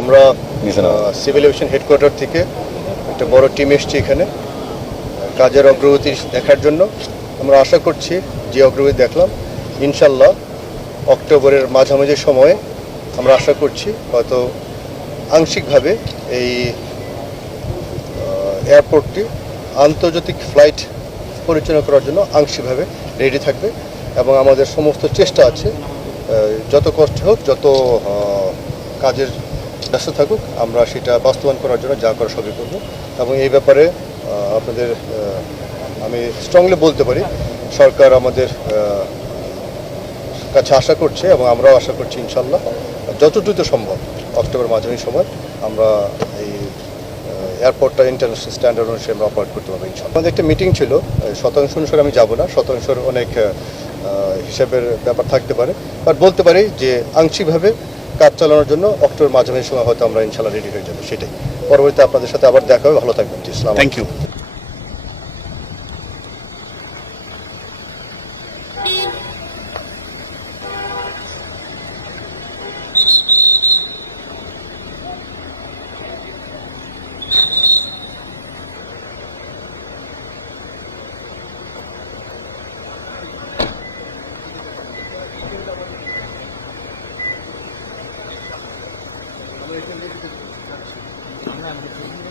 আমরা। Civil aviation headquarter থেকে একটা বড় টিম এসছে এখানে, কাজের অগ্রগতি দেখার জন্য আমরা আশা করছি যে অগ্রগতি দেখলাম ইনশাল্লাহ অক্টোবরের মাঝামাঝি সময়ে আমরা আশা করছি হয়তো আংশিকভাবে এই এয়ারপোর্টটি আন্তর্জাতিক ফ্লাইট পরিচালনা করার জন্য আংশিকভাবে রেডি থাকবে এবং আমাদের সমস্ত চেষ্টা আছে যত কষ্ট হোক, যত কাজের ব্যস্ত থাকুক, আমরা সেটা বাস্তবায়ন করার জন্য যা করা সবই করব। এবং এই ব্যাপারে আপনাদের আমি স্ট্রংলি বলতে পারি, সরকার আমাদের কাছে আশা করছে এবং আমরাও আশা করছি ইনশাল্লাহ যত দ্রুত সম্ভব, অক্টোবর মাঝামাঝি সময়, আমরা এই এয়ারপোর্টটা ইন্টারন্যাশনাল স্ট্যান্ডার্ড অনুসারে আমরা অপারেট করতে পারব ইনশাল্লাহ আমাদের একটা মিটিং ছিল শতাংশ অনুসারে আমি যাব না, শতাংশের অনেক হিসাবের ব্যাপার থাকতে পারে। বাট বলতে পারি যে, আংশিকভাবে কাজ চালানোর জন্য অক্টোবর মাঝামাঝি সময় হয়তো আমরা ইনশাল্লাহ রেডি হয়ে যাব সেটাই। পরবর্তীতে আপনাদের সাথে আবার দেখা হবে ভালো থাকবেন। Islam. Thank you Thank you.